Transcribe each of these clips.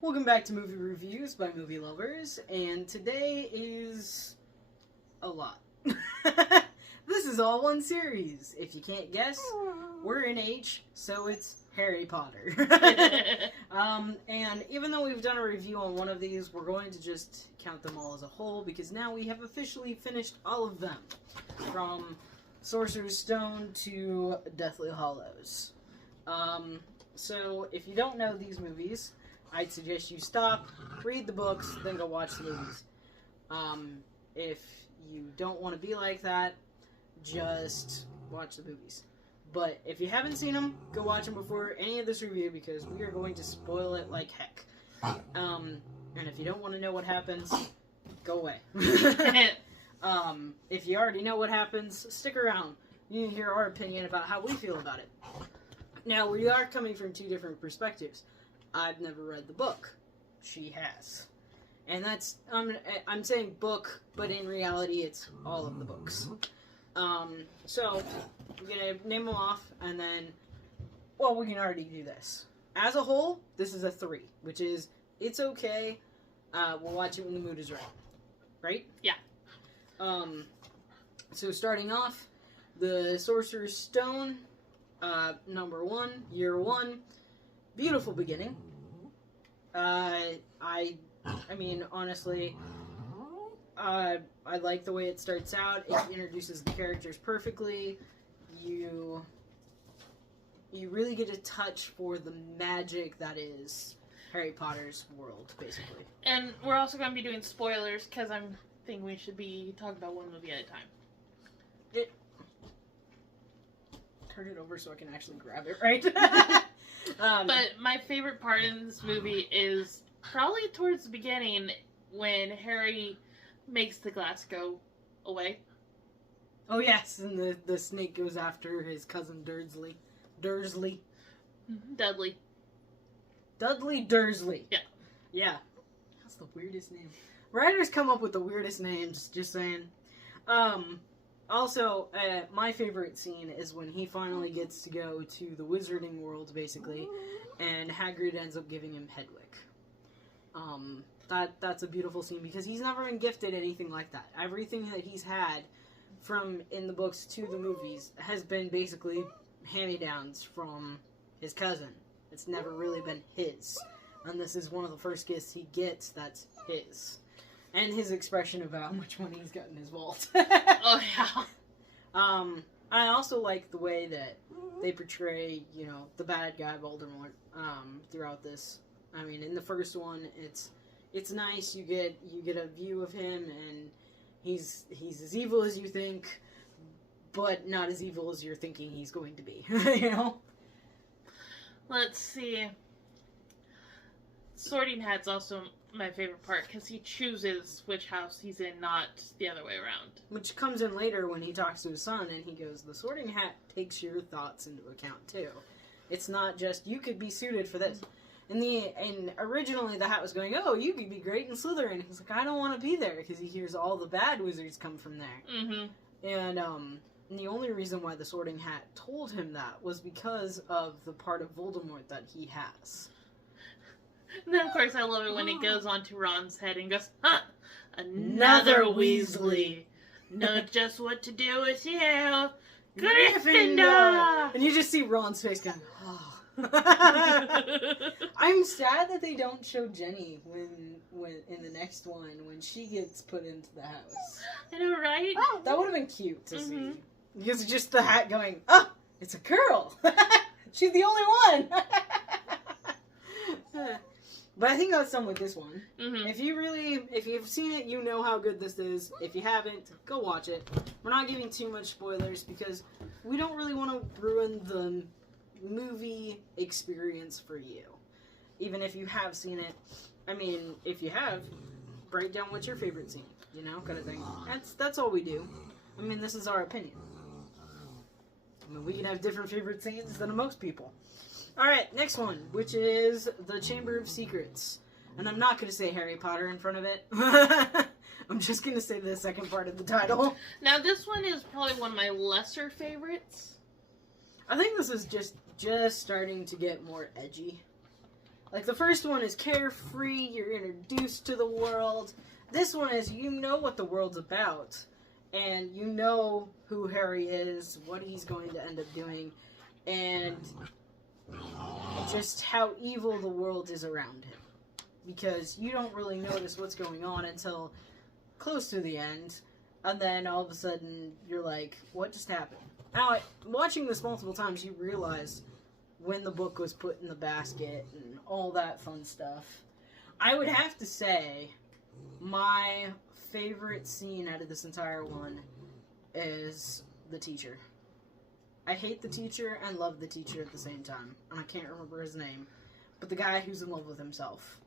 Welcome back to Movie Reviews by Movie Lovers, and today is a lot. This is all one series. If you can't guess, we're in H, so it's Harry Potter. And even though we've done a review on one of these, we're going to just count them all as a whole, because now we have officially finished all of them, from Sorcerer's Stone to Deathly Hallows. So if you don't know these movies, I'd suggest you stop, read the books, then go watch the movies. If you don't want to be like that, just watch the movies. But if you haven't seen them, go watch them before any of this review, because we are going to spoil it like heck. And if you don't want to know what happens, go away. If you already know what happens, stick around. You can hear our opinion about how we feel about it. Now, we are coming from two different perspectives. I've never read the book. She has. And that's, I'm saying book, but in reality it's all of the books. So, I'm going to name them off, and then, well, we can already do this. As a whole, this is a 3, which is, it's okay, we'll watch it when the mood is right. Right? Yeah. So starting off, the Sorcerer's Stone, number 1, year 1, beautiful beginning. I mean, honestly, I like the way it starts out. It introduces the characters perfectly. You really get a touch for the magic that is Harry Potter's world, basically. And we're also going to be doing spoilers, because I think we should be talking about one movie at a time. Turn it over so I can actually grab it, right? But my favorite part in this movie is probably towards the beginning when Harry makes the glass go away. Oh yes, and the snake goes after his cousin Dursley. Dudley. Dudley Dursley. Yeah. Yeah. That's the weirdest name. Writers come up with the weirdest names, just saying. Also, my favorite scene is when he finally gets to go to the wizarding world, basically, and Hagrid ends up giving him Hedwig. That's a beautiful scene, because he's never been gifted anything like that. Everything that he's had from in the books to the movies has been basically hand-me-downs from his cousin. It's never really been his. And this is one of the first gifts he gets that's his. And his expression about how much money he's got in his vault. Oh, yeah. I also like the way that they portray, the bad guy Voldemort, throughout this. I mean, in the first one, it's nice. You get a view of him, and he's as evil as you think, but not as evil as you're thinking he's going to be. Let's see. Sorting Hat's also my favorite part, because he chooses which house he's in, not the other way around. Which comes in later when he talks to his son, and he goes, the Sorting Hat takes your thoughts into account, too. It's not just, you could be suited for this. And originally the Hat was going, oh, you could be great in Slytherin. He's like, I don't want to be there, because he hears all the bad wizards come from there. Mm-hmm. And the only reason why the Sorting Hat told him that was because of the part of Voldemort that he has. And then, of course, I love it when it goes onto Ron's head and goes, huh, another Weasley. Know just what to do with you. Gryffindor! And you just see Ron's face going, oh. I'm sad that they don't show Jenny when in the next one, when she gets put into the house. I know, right? That would have been cute to see. Because it's just the Hat going, oh, it's a girl. She's the only one. But I think that's done with this one. Mm-hmm. If you've seen it, you know how good this is. If you haven't, go watch it. We're not giving too much spoilers, because we don't really want to ruin the movie experience for you. Even if you have seen it. I mean, if you have, write down what's your favorite scene, kind of thing. That's all we do. I mean, this is our opinion. I mean, we can have different favorite scenes than most people. Alright, next one, which is The Chamber of Secrets. And I'm not going to say Harry Potter in front of it. I'm just going to say the second part of the title. Now, this one is probably one of my lesser favorites. I think this is just starting to get more edgy. Like, the first one is carefree, you're introduced to the world. This one is, you know what the world's about. And you know who Harry is, what he's going to end up doing, and just how evil the world is around him. Because you don't really notice what's going on until close to the end, and then all of a sudden you're like, what just happened? Now, watching this multiple times, you realize when the book was put in the basket and all that fun stuff. I would have to say my favorite scene out of this entire one is the teacher. I hate the teacher and love the teacher at the same time. And I can't remember his name. But the guy who's in love with himself.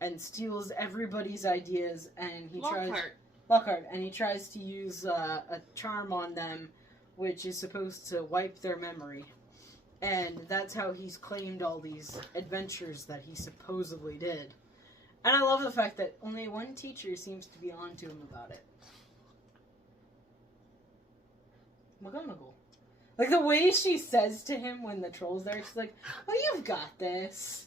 And steals everybody's ideas, and he Lockhart, and he tries to use a charm on them, which is supposed to wipe their memory. And that's how he's claimed all these adventures that he supposedly did. And I love the fact that only one teacher seems to be on to him about it. McGonagall. Like, the way she says to him when the troll's there, she's like, oh, you've got this.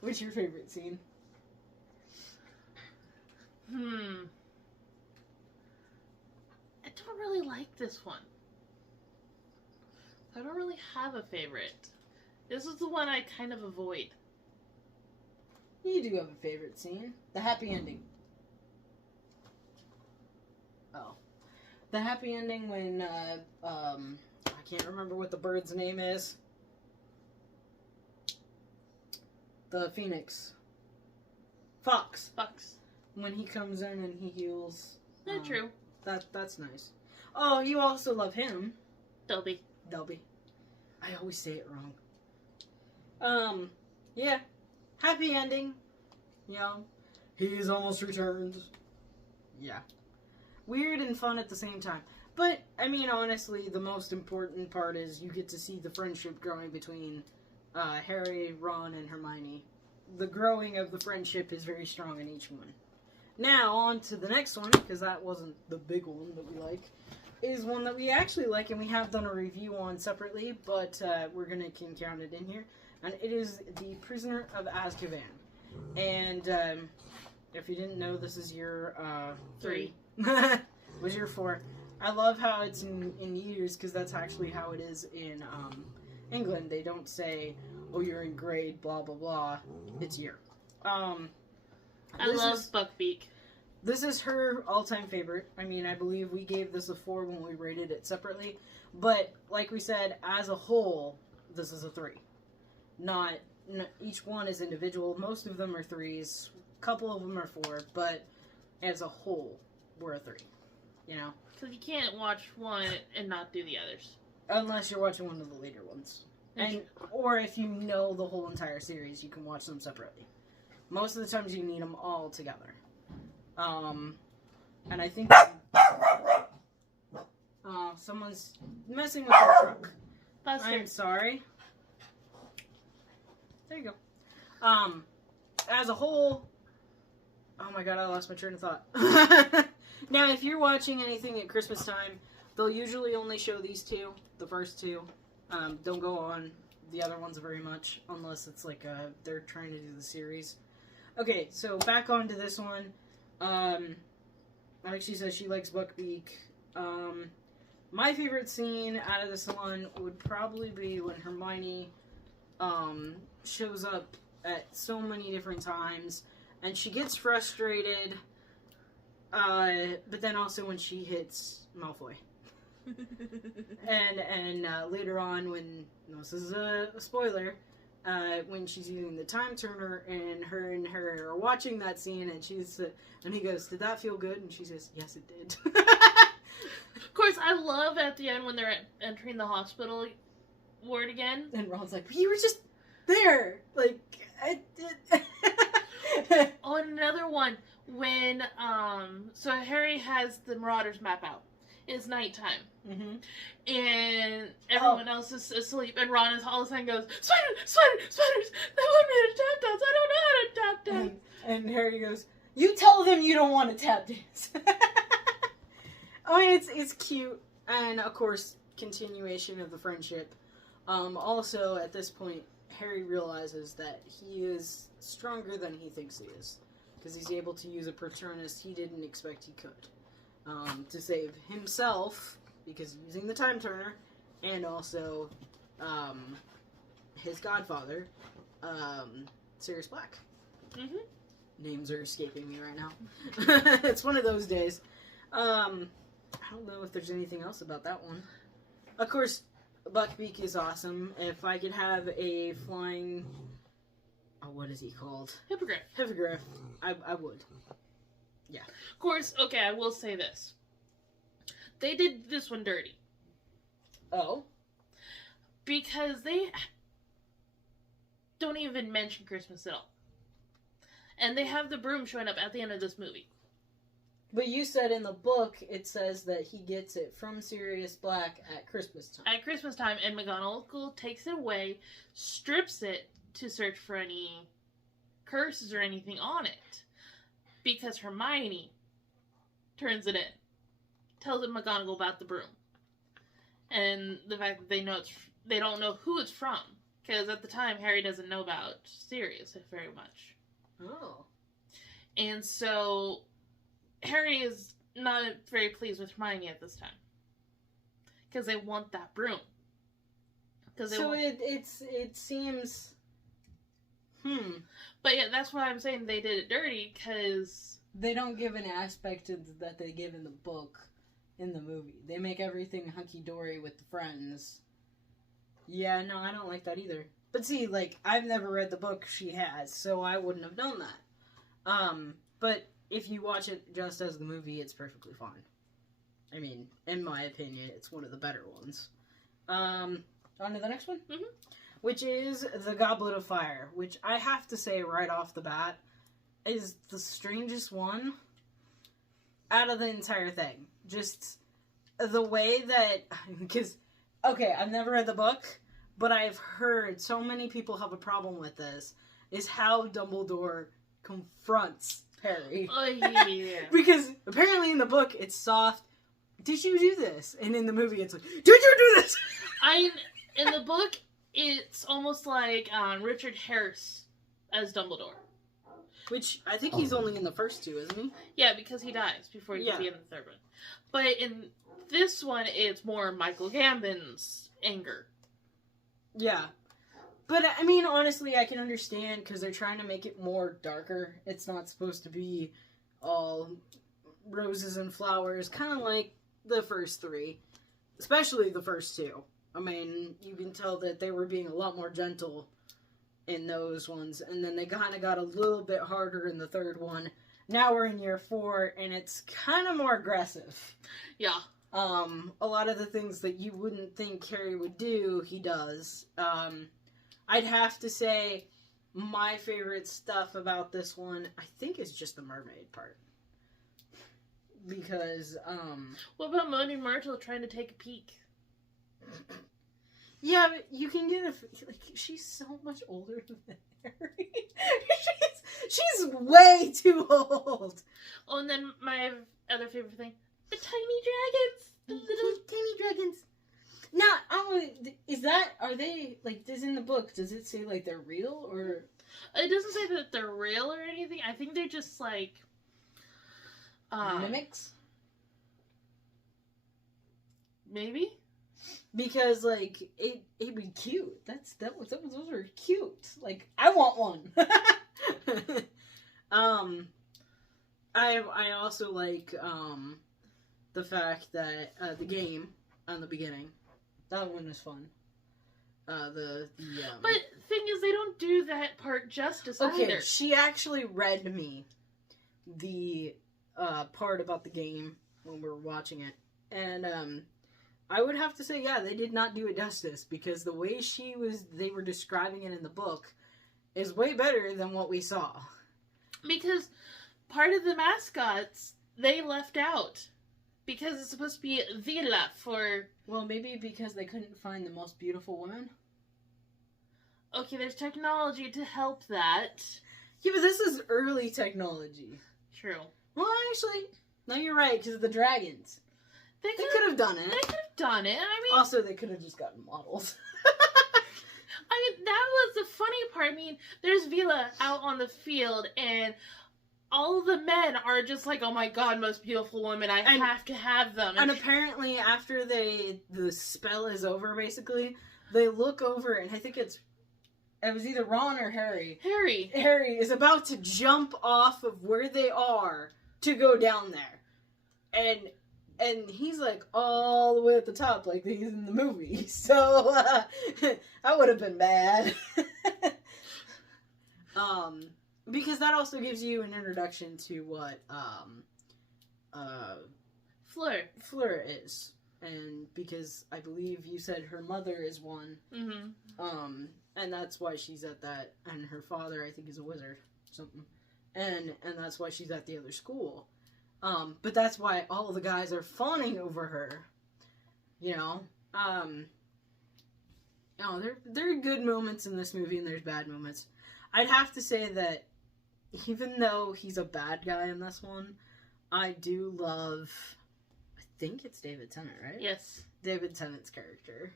What's your favorite scene? I don't really like this one. I don't really have a favorite. This is the one I kind of avoid. You do have a favorite scene. The happy ending. Oh. The happy ending when, I can't remember what the bird's name is. The Phoenix. Fox. When he comes in and he heals. Not true. That's nice. Oh, you also love him. Dobby. I always say it wrong. Yeah. Happy ending. You know, he's almost returned. Yeah. Weird and fun at the same time. But, I mean, honestly, the most important part is you get to see the friendship growing between Harry, Ron, and Hermione. The growing of the friendship is very strong in each one. Now, on to the next one, because that wasn't the big one that we like, is one that we actually like, and we have done a review on separately, but we're going to count it in here. And it is The Prisoner of Azkaban. And if you didn't know, this is your 3. Was your 4. I love how it's in years, because that's actually how it is in England. They don't say, oh, you're in grade, blah, blah, blah. It's year. I love Buckbeak. This is her all-time favorite. I mean, I believe we gave this a 4 when we rated it separately. But, like we said, as a whole, this is a 3. Not each one is individual. Most of them are 3s. A couple of them are 4. But as a whole, we're a 3. You know? Because you can't watch one and not do the others. Unless you're watching one of the later ones. Or if you know the whole entire series, you can watch them separately. Most of the times you need them all together. And I think someone's messing with our truck. I'm sorry. There you go. As a whole, oh my god, I lost my train of thought. Now, if you're watching anything at Christmas time, they'll usually only show these 2, the first 2. Don't go on the other ones very much, unless it's like they're trying to do the series. Okay, so back on to this one. Like she says, she likes Buckbeak. My favorite scene out of this one would probably be when Hermione shows up at so many different times, and she gets frustrated, but then also when she hits Malfoy. and later on, when this is a spoiler, when she's using the time turner, and her are watching that scene, and he goes, "Did that feel good?" And she says, "Yes, it did." Of course, I love at the end when they're entering the hospital ward again, and Ron's like, "You were just there, like I did." Oh, another one when so Harry has the Marauders map out. It's nighttime. Mm-hmm. And everyone else is asleep, and Ron is all of a sudden goes, spiders! They want me to tap dance. I don't know how to tap dance. And Harry goes, "You tell them you don't want to tap dance." I mean, it's cute, and of course, continuation of the friendship. Also, at this point, Harry realizes that he is stronger than he thinks he is. Because he's able to use a Patronus he didn't expect he could. To save himself, because using the Time Turner, and also his godfather, Sirius Black. Mm-hmm. Names are escaping me right now. It's one of those days. I don't know if there's anything else about that one. Of course, Buckbeak is awesome. If I could have a flying... Oh, what is he called? Hippogriff. Hippogriff. I would. Yeah. Of course, okay, I will say this. They did this one dirty. Oh? Because they don't even mention Christmas at all. And they have the broom showing up at the end of this movie. But you said in the book, it says that he gets it from Sirius Black at Christmas time. At Christmas time, and McGonagall takes it away, strips it to search for any curses or anything on it. Because Hermione turns it in. Tells McGonagall about the broom. And the fact that they don't know who it's from. Because at the time, Harry doesn't know about Sirius very much. Oh. And so Harry is not very pleased with Hermione at this time. Because they want that broom. It seems... But yeah, that's why I'm saying they did it dirty, because... They don't give an aspect that they give in the book in the movie. They make everything hunky-dory with the friends. Yeah, no, I don't like that either. But see, like, I've never read the book, she has, so I wouldn't have known that. But if you watch it just as the movie, it's perfectly fine. I mean, in my opinion, it's one of the better ones. On to the next one? Mm-hmm. Which is The Goblet of Fire, which I have to say right off the bat is the strangest one out of the entire thing. Just the way that... Because, okay, I've never read the book, but I've heard so many people have a problem with this, is how Dumbledore confronts Harry. Oh, yeah. Because apparently in the book, it's soft. Did you do this? And in the movie, it's like, did you do this? In the book, it's almost like Richard Harris as Dumbledore. Which, I think he's only in the first two, isn't he? Yeah, because he dies before he can be in the third one. But in this one, it's more Michael Gambon's anger. Yeah. But, I mean, honestly, I can understand, because they're trying to make it more darker. It's not supposed to be all roses and flowers, kind of like the first three. Especially the first two. I mean, you can tell that they were being a lot more gentle in those ones, and then they kind of got a little bit harder in the third one. Now we're in year 4, and it's kind of more aggressive. Yeah. A lot of the things that you wouldn't think Harry would do, he does. I'd have to say my favorite stuff about this one, I think, is just the mermaid part. Because, What about Moaning Myrtle trying to take a peek? Yeah, but you can get like, she's so much older than Harry. she's way too old. Oh, and then my other favorite thing, the tiny dragons. The little tiny dragons. Now, are they, like, this in the book, does it say, like, they're real, or? It doesn't say that they're real or anything. I think they're just, like, mimics? Maybe? Because, like, it'd be cute. Those are cute. Like, I want one. I also like, the fact that, the game, on the beginning, that one is fun. But the thing is, they don't do that part justice either. She actually read me the, part about the game when we were watching it. And, I would have to say, yeah, they did not do it justice, because the way they were describing it in the book is way better than what we saw. Because part of the mascots, they left out. Because it's supposed to be Vila for... Well, maybe because they couldn't find the most beautiful woman? Okay, there's technology to help that. Yeah, but this is early technology. True. Well, actually, no, you're right, because of the dragons. They could have done it. They could have done it. I mean... Also, they could have just gotten models. mean, that was the funny part. I mean, there's Vila out on the field, and all the men are just like, oh my god, most beautiful women, I have to have them. And apparently, after the spell is over, basically, they look over, and I think it was either Ron or Harry. Harry is about to jump off of where they are to go down there. And he's like all the way at the top, like he's in the movie. So that would have been bad. Because that also gives you an introduction to what Fleur is, and because I believe you said her mother is one, and that's why she's at that, and her father I think is a wizard, something, and that's why she's at the other school. But that's why all of the guys are fawning over her, you know. There are good moments in this movie, and there's bad moments. I'd have to say that even though he's a bad guy in this one, I do love, I think it's David Tennant, right? Yes. David Tennant's character.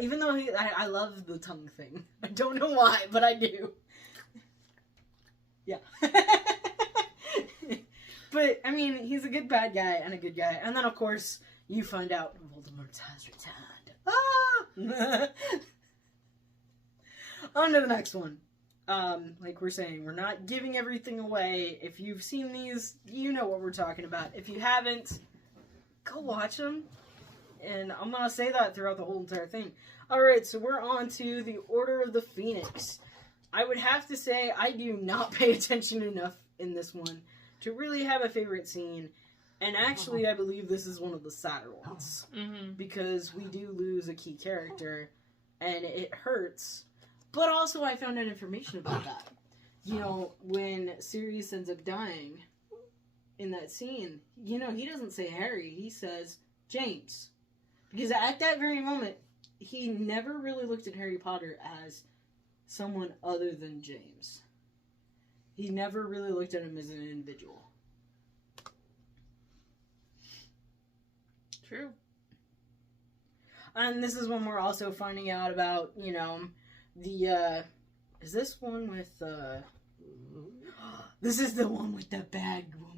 Even though I love the tongue thing. I don't know why, but I do. Yeah. But, I mean, he's a good bad guy and a good guy. And then, of course, you find out Voldemort has returned. Ah! On to the next one. Like we're saying, we're not giving everything away. If you've seen these, you know what we're talking about. If you haven't, go watch them. And I'm going to say that throughout the whole entire thing. Alright, so we're on to the Order of the Phoenix. I would have to say I do not pay attention enough in this one to really have a favorite scene. And actually, I believe this is one of the sadder ones. Because we do lose a key character, and it hurts. But also, I found out information about that. You know, when Sirius ends up dying in that scene, you know, he doesn't say Harry, he says James. Because at that very moment, he never really looked at Harry Potter as someone other than James. He never really looked at him as an individual. True. And this is when we're also finding out about, you know, the, is this one with, this is the one with the bad woman.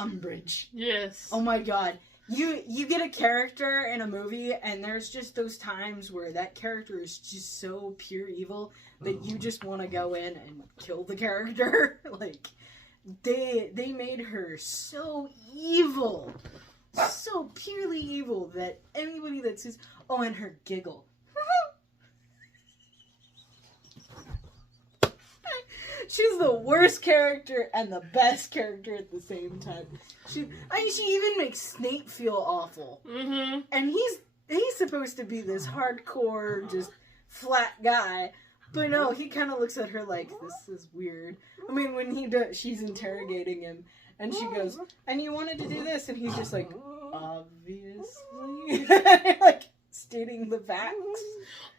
Umbridge. Yes. Oh my god. You get a character in a movie, and there's just those times where that character is just so pure evil that you just want to go in and kill the character. Like, they made her so evil. So purely evil that anybody that sees... Oh, and her giggle. She's the worst character and the best character at the same time. She even makes Snape feel awful. And he's supposed to be this hardcore, just flat guy. But no, he kind of looks at her like, this is weird. I mean, when she's interrogating him, and she goes, and you wanted to do this, and he's just like, obviously. Like, stating the facts.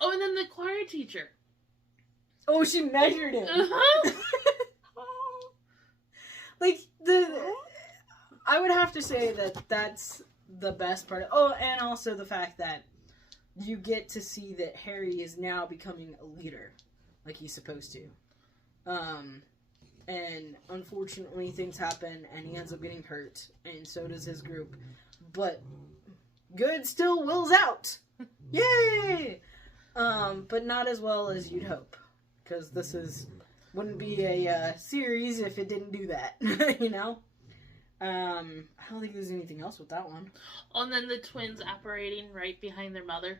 Oh, and then the choir teacher. Oh, she measured him. Like, I would have to say that that's the best part. Oh, and also the fact that you get to see that Harry is now becoming a leader, like he's supposed to. And unfortunately things happen, and he ends up getting hurt, and so does his group. But good still wills out. Yay! But not as well as you'd hope. Because this wouldn't be a series if it didn't do that, you know? I don't think there's anything else with that one. Oh, and then the twins operating right behind their mother.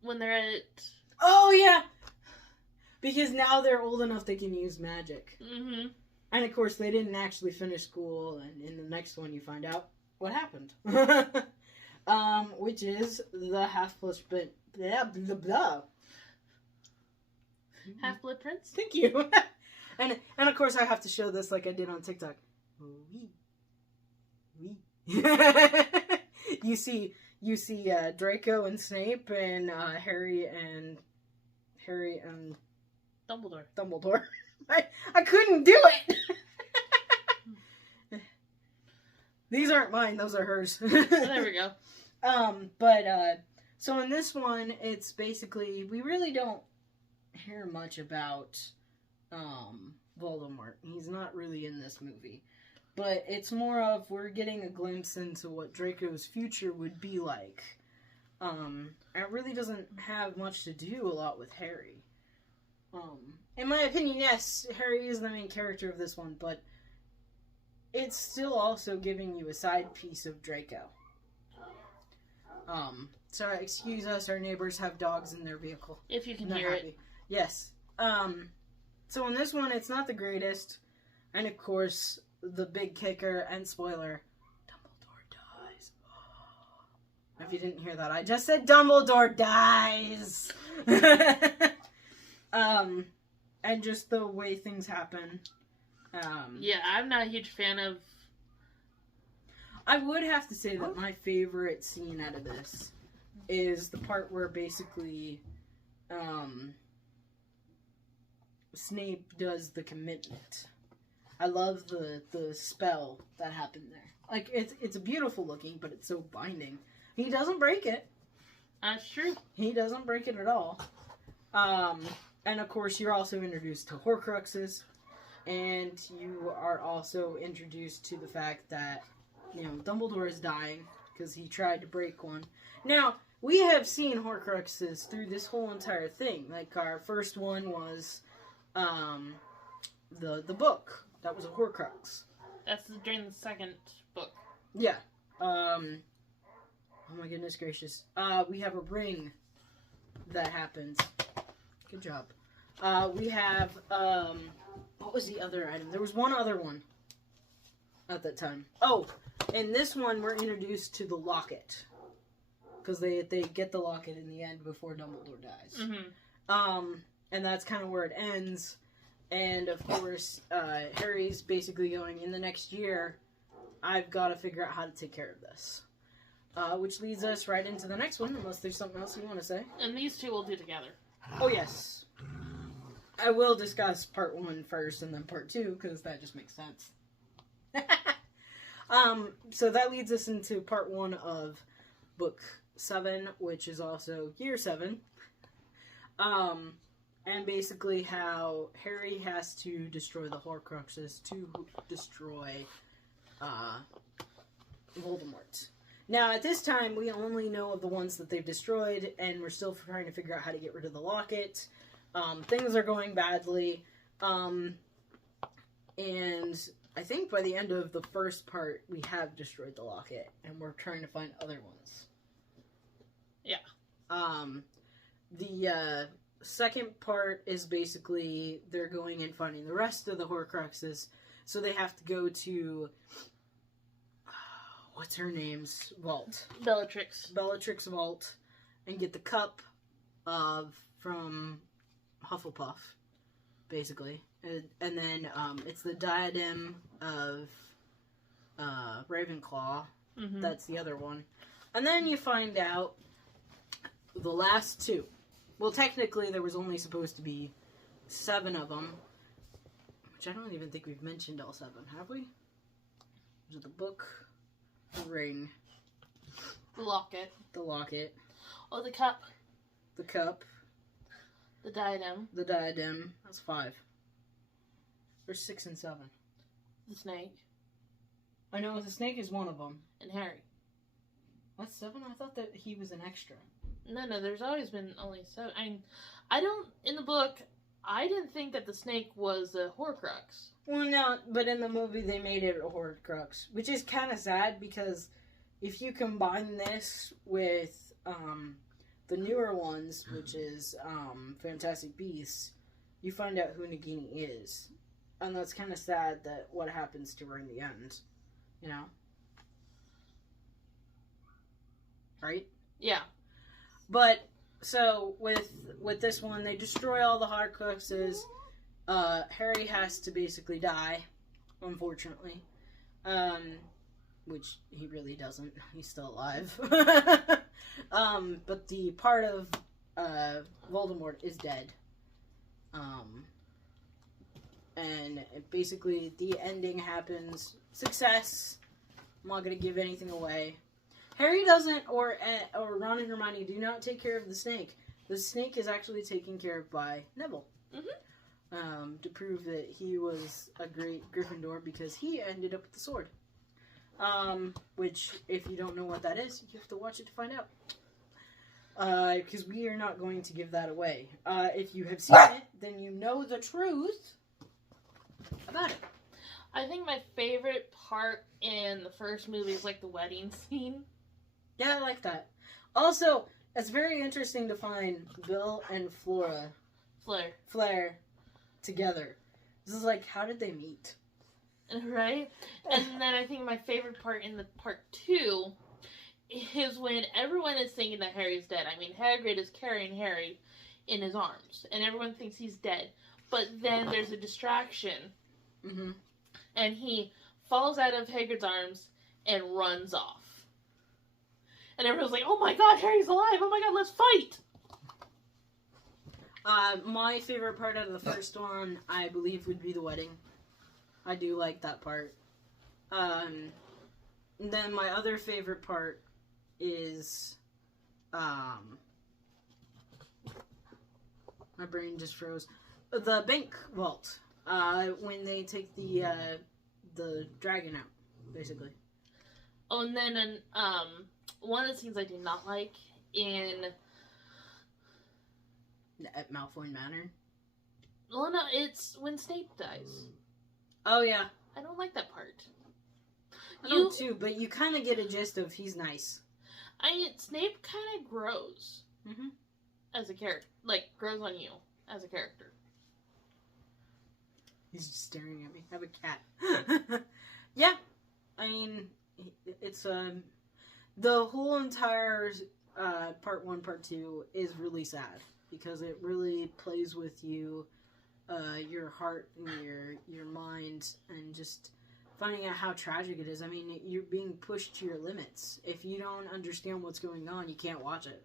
When they're at... Oh, yeah! Because now they're old enough they can use magic. And of course, they didn't actually finish school, and in the next one you find out what happened. Which is the Half-Blood Half-Blood Prince? Thank you. and of course I have to show this like I did on TikTok. You see Draco and Snape and Harry and Dumbledore. I couldn't do it. These aren't mine, those are hers. Oh, there we go. So in this one, it's basically, we really don't hear much about, Voldemort. He's not really in this movie. But it's more of, we're getting a glimpse into what Draco's future would be like. It really doesn't have much to do a lot with Harry. In my opinion, yes, Harry is the main character of this one, but it's still also giving you a side piece of Draco. So excuse us, our neighbors have dogs in their vehicle. If you can hear it. Yes. So in this one, it's not the greatest. And of course, the big kicker and spoiler, Dumbledore dies. Oh. If you didn't hear that, I just said Dumbledore dies! And just the way things happen. Yeah, I'm not a huge fan of... I would have to say that my favorite scene out of this is the part where basically Snape does the commitment. I love the spell that happened there. Like, it's beautiful looking, but it's so binding. He doesn't break it. That's true. He doesn't break it at all. And of course, you're also introduced to Horcruxes, and you are also introduced to the fact that, you know, Dumbledore is dying because he tried to break one. Now, we have seen Horcruxes through this whole entire thing. Like, our first one was the book. That was a Horcrux. That's during the second book. Yeah. Oh my goodness gracious. We have a ring that happens. Good job. We have, what was the other item? There was one other one at that time. Oh, in this one, we're introduced to the locket. Because they get the locket in the end before Dumbledore dies. Mm-hmm. And that's kind of where it ends. And, of course, Harry's basically going, in the next year, I've got to figure out how to take care of this. Which leads us right into the next one, unless there's something else you want to say. And these two we'll do together. Oh, yes. I will discuss part 1 first and then part 2, because that just makes sense. So that leads us into part 1 of book 7, which is also year 7. And basically how Harry has to destroy the Horcruxes to destroy Voldemort. Now, at this time, we only know of the ones that they've destroyed, and we're still trying to figure out how to get rid of the locket. Things are going badly. And I think by the end of the first part, we have destroyed the locket, and we're trying to find other ones. Yeah. The second part is basically they're going and finding the rest of the Horcruxes, so they have to go to what's her name's vault? Bellatrix vault, and get the cup from Hufflepuff, basically, and then it's the diadem of Ravenclaw. Mm-hmm. That's the other one, and then you find out the last 2. Well, technically, there was only supposed to be 7 of them, which I don't even think we've mentioned all 7, have we? There's the book, the ring, The locket. Oh, the cup. The cup. The diadem. That's 5. There's 6 and 7. The snake. I know the snake is one of them. And Harry. That's 7? I thought that he was an extra. No, there's always been only 7. In the book, I didn't think that the snake was a Horcrux. Well, no, but in the movie they made it a Horcrux, which is kind of sad because if you combine this with the newer ones, which is Fantastic Beasts, you find out who Nagini is. And that's kind of sad that what happens to her in the end, you know? Right? Yeah. But, so, with this one, they destroy all the Horcruxes. Harry has to basically die, unfortunately. Which he really doesn't. He's still alive. But the part of Voldemort is dead. And basically, the ending happens. Success! I'm not gonna give anything away. Harry doesn't, or Ron and Hermione do not take care of the snake. The snake is actually taken care of by Neville. To prove that he was a great Gryffindor because he ended up with the sword. Which, if you don't know what that is, you have to watch it to find out. Because we are not going to give that away. If you have seen it, then you know the truth about it. I think my favorite part in the first movie is like the wedding scene. Yeah, I like that. Also, it's very interesting to find Bill and Flair together. This is like, how did they meet? Right? And then I think my favorite part in the part 2 is when everyone is thinking that Harry's dead. I mean, Hagrid is carrying Harry in his arms, and everyone thinks he's dead. But then there's a distraction, and he falls out of Hagrid's arms and runs off. And everyone's like, oh my god, Harry's alive! Oh my god, let's fight! My favorite part out of the first one, I believe, would be the wedding. I do like that part. Then my other favorite part is, my brain just froze. The bank vault. When they take the dragon out, basically. Oh, and then, one of the scenes I did not like at Malfoy Manor. Well, no, it's when Snape dies. Oh, yeah. I don't like that part. I don't too, but you kind of get a gist of he's nice. Snape kind of grows as a character. Like, grows on you as a character. He's just staring at me. I have a cat. Yeah. I mean, it's, the whole entire, part 1, part 2 is really sad. Because it really plays with you, your heart and your mind, and just finding out how tragic it is. I mean, you're being pushed to your limits. If you don't understand what's going on, you can't watch it.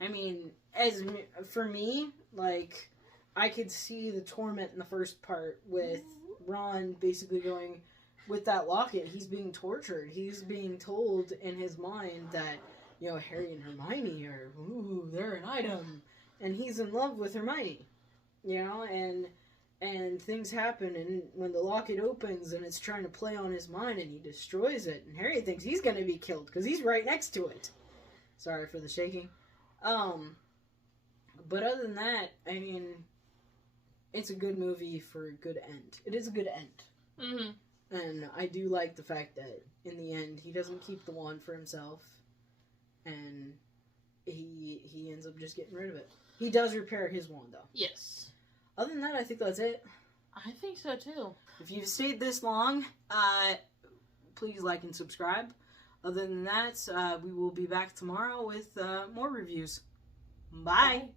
I mean, for me, like, I could see the torment in the first part with Ron basically going, with that locket, he's being tortured. He's being told in his mind that, you know, Harry and Hermione are, they're an item. And he's in love with Hermione. You know, and things happen, and when the locket opens and it's trying to play on his mind and he destroys it, and Harry thinks he's going to be killed because he's right next to it. Sorry for the shaking. But other than that, I mean, it's a good movie for a good end. It is a good end. And I do like the fact that, in the end, he doesn't keep the wand for himself, and he ends up just getting rid of it. He does repair his wand, though. Yes. Other than that, I think that's it. I think so, too. If you've stayed this long, please like and subscribe. Other than that, we will be back tomorrow with more reviews. Bye. Bye.